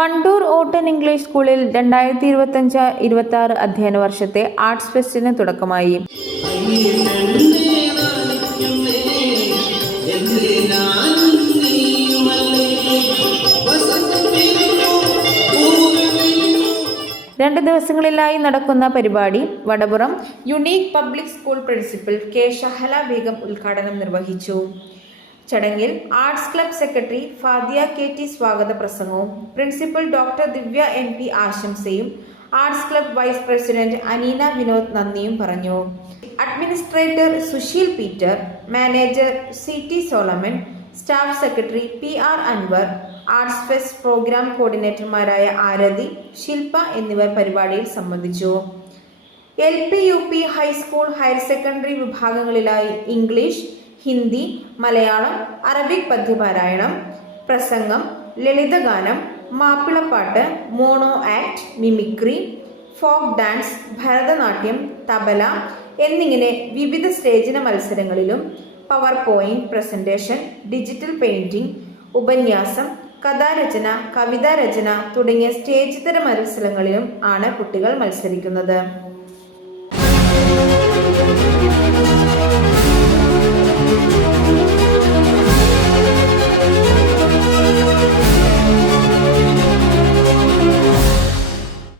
വണ്ടൂർ ഓട്ടൻ English സ്കൂളിൽ 2025-26 അധ്യയന വർഷത്തെ ആർട്സ് ഫെസ്റ്റിന് തുടക്കമായി. രണ്ട് ദിവസങ്ങളിലായി നടക്കുന്ന പരിപാടി Vadapuram unique public school principal K Shahala Begum ഉദ്ഘാടനം നിർവഹിച്ചു. ചടങ്ങിൽ arts club secretary Fadiya KT സ്വാഗത പ്രസംഗവും പ്രിൻസിപ്പൽ ഡോക്ടർ ദിവ്യ MP ആശംസയും arts club vice president Aneena Vinod നന്ദിയും പറഞ്ഞു. Administrator Susheel Peter, manager CT Solomon, staff secretary PR Anwar, arts fest programme കോർഡിനേറ്റർമാരായ ആരതി, ശില്പ എന്നിവർ പരിപാടിയിൽ സംബന്ധിച്ചു. LP, UP, high school, higher secondary വിഭാഗങ്ങളിലായി ഇംഗ്ലീഷ്, ഹിന്ദി, മലയാളം, അറബിക് പദ്യപാരായണം, പ്രസംഗം, ലളിതഗാനം, മാപ്പിളപ്പാട്ട്, mono act, mimicry, folk dance, Bharatanatyam, tabla എന്നിങ്ങനെ വിവിധ സ്റ്റേജിന മത്സരങ്ങളിലും power point presentation, digital painting, ഉപന്യാസം, കഥാരചന, കവിതാരചന തുടങ്ങിയ സ്റ്റേജ് തര മത്സരങ്ങളിലും ആണ് കുട്ടികൾ മത്സരിക്കുന്നത്.